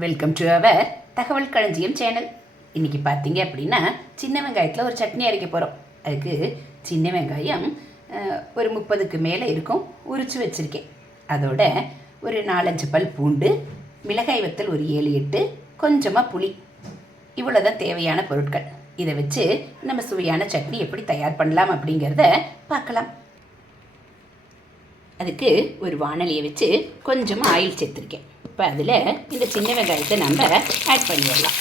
Welcome to our தகவல் களஞ்சியம் channel. இன்றைக்கி பார்த்தீங்க அப்படின்னா சின்ன வெங்காயத்தில் ஒரு சட்னி அரைக்க போகிறோம். அதுக்கு சின்ன வெங்காயம் ஒரு 30க்கு மேலே இருக்கும், உரித்து வச்சுருக்கேன். அதோட ஒரு 4-5 பல் பூண்டு, மிளகாய் வத்தல் ஒரு 7-8, கொஞ்சமாக புளி, இவ்வளோ தான் தேவையான பொருட்கள். இதை வச்சு நம்ம சுவையான சட்னி எப்படி தயார் பண்ணலாம் அப்படிங்கிறத பார்க்கலாம். அதுக்கு ஒரு வாணலியை வச்சு கொஞ்சமாக ஆயில் சேர்த்துருக்கேன். இப்போ அதில் இந்த சின்ன வெங்காயத்தை நம்ம ஆட் பண்ணிடலாம்.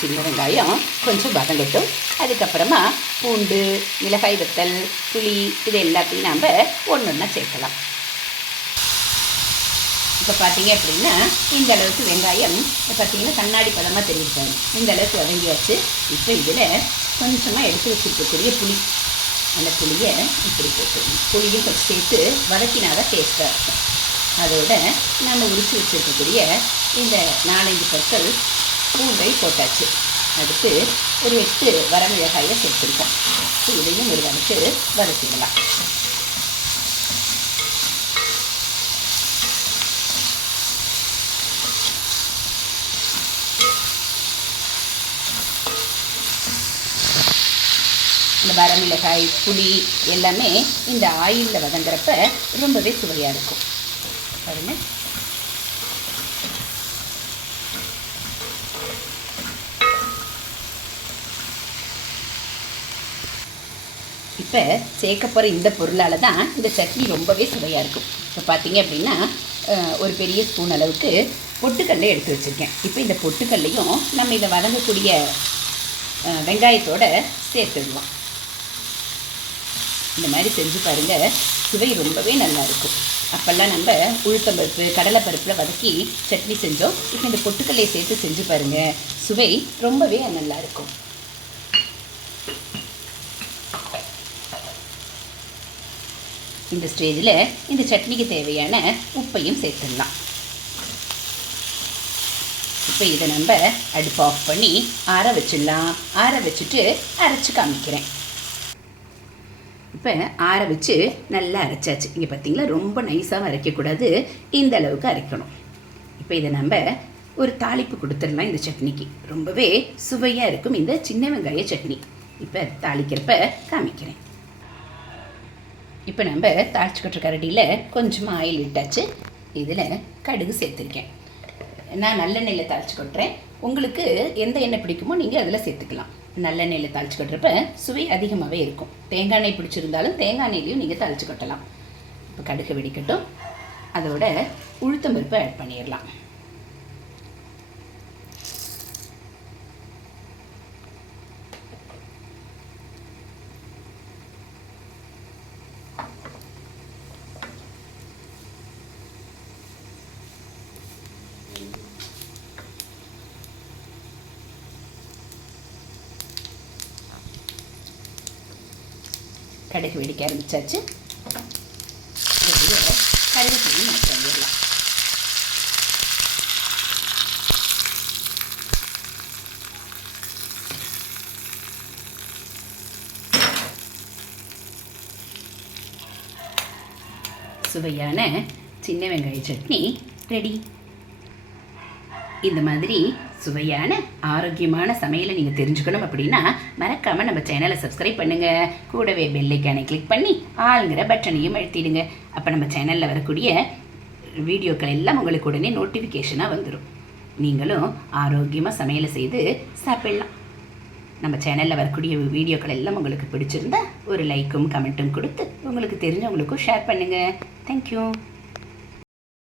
சின்ன வெங்காயம் கொஞ்சம் வதங்கட்டும். அதுக்கப்புறமா பூண்டு, மிளகாய் வத்தல், புளி இது எல்லாத்தையும் நம்ம ஒன்றா சேர்க்கலாம். இப்போ பார்த்தீங்க அப்படின்னா இந்த அளவுக்கு வெங்காயம் பார்த்திங்கன்னா கண்ணாடி பதமாக தெரிவித்தாங்க. இந்த அளவுக்கு வதங்கியாச்சு. இப்போ இதில் கொஞ்சமாக எடுத்து வச்சுருக்கக்கூடிய புளி, அந்த புளியை இப்படி போட்டுக்கணும். புளியும் கொஞ்சம் சேர்த்து வதக்கினாதான் டேஸ்ட்டாக இருக்கும். அதோட நம்ம உரித்து வச்சுருக்கக்கூடிய இந்த 4-5 பற்கள் பூண்டை போட்டாச்சு. அடுத்து ஒரு 8 வரமிளகாயை சேர்த்துருக்கோம். இதையும் ஒரு வதக்கிடலாம். இந்த வரமிளகாய், புளி எல்லாமே இந்த ஆயிலில் வதங்குறப்ப ரொம்பவே சுவையாக இருக்கும். பாருங்க, இப்போ சேர்க்க போகிற இந்த பொருளால் தான் இந்த சட்னி ரொம்பவே சுவையாக இருக்கும். இப்போ பார்த்தீங்க அப்படின்னா ஒரு பெரிய ஸ்பூன் அளவுக்கு பொட்டுக்கல்லை எடுத்து வச்சுருக்கேன். இப்போ இந்த பொட்டுக்கல்லையும் நம்ம இதை வதங்கக்கூடிய வெங்காயத்தோடு சேர்த்துடலாம். இந்த மாதிரி செஞ்சு பாருங்கள், சுவை ரொம்பவே நல்லாயிருக்கும். அப்போல்லாம் நம்ம உளுத்தம்பருப்பு, கடலைப்பருப்பில் வதக்கி சட்னி செஞ்சோம். இப்போ இந்த பொட்டுக்கல்லையை சேர்த்து செஞ்சு பாருங்கள், சுவை ரொம்பவே நல்லாயிருக்கும். இந்த ஸ்டேஜில் இந்த சட்னிக்கு தேவையான உப்பையும் சேர்த்துடலாம். இப்போ இதை நம்ம அடுப்பு ஆஃப் பண்ணி ஆற வச்சிடலாம். ஆற வச்சுட்டு அரைச்சி காமிக்கிறேன். இப்போ ஆற வச்சு நல்லா அரைச்சாச்சு. இங்கே பார்த்தீங்களா, ரொம்ப நைஸாகவும் அரைக்கக்கூடாது, இந்த அளவுக்கு அரைக்கணும். இப்போ இதை நம்ம ஒரு தாளிப்பு கொடுத்துடலாம். இந்த சட்னிக்கு ரொம்பவே சுவையாக இருக்கும் இந்த சின்ன வெங்காய சட்னி. இப்போ தாளிக்கிறப்ப காமிக்கிறேன். இப்போ நம்ம தாளிச்சு கொட்டுற கரடியில் கொஞ்சமாக ஆயில் விட்டாச்சு. இதில் கடுகு சேர்த்துருக்கேன். நான் நல்லெண்ணெயில் தாளிச்சு கொட்டுறேன். உங்களுக்கு எந்த எண்ணெய் பிடிக்குமோ நீங்கள் அதில் சேர்த்துக்கலாம். நல்லெண்ணெயில் தாளிச்சு கொட்டுறப்ப சுவை அதிகமாகவே இருக்கும். தேங்காய் எண்ணெய் பிடிச்சிருந்தாலும் தேங்காய் எண்ணெயிலையும் நீங்கள் தாளிச்சு கொட்டலாம். இப்போ கடுகு வெடிக்கட்டும். அதோட உளுத்தம்பருப்பு ஆட் பண்ணிடலாம். கடுகு வெடிக்க ஆரம்பிச்சாச்சு. கருவேப்பிலையும் நம்ம பண்ணிடலாம். சுவையான சின்ன வெங்காய சட்னி ரெடி. இந்த மாதிரி சுவையான ஆரோக்கியமான சமையலை நீங்கள் தெரிஞ்சுக்கணும் அப்படின்னா மறக்காமல் நம்ம சேனலை சப்ஸ்கிரைப் பண்ணுங்கள். கூடவே பெல் ஐக்கானை கிளிக் பண்ணி ஆளுங்கிற பட்டனையும் அழுத்திடுங்க. அப்போ நம்ம சேனலில் வரக்கூடிய வீடியோக்கள் எல்லாம் உங்களுக்கு உடனே நோட்டிஃபிகேஷனாக வந்துடும். நீங்களும் ஆரோக்கியமாக சமையலை செய்து சாப்பிடலாம். நம்ம சேனலில் வரக்கூடிய வீடியோக்கள் எல்லாம் உங்களுக்கு பிடிச்சிருந்தா ஒரு லைக்கும் கமெண்ட்டும் கொடுத்து உங்களுக்கு தெரிஞ்சவங்களுக்கும் ஷேர் பண்ணுங்கள். தேங்க்யூ.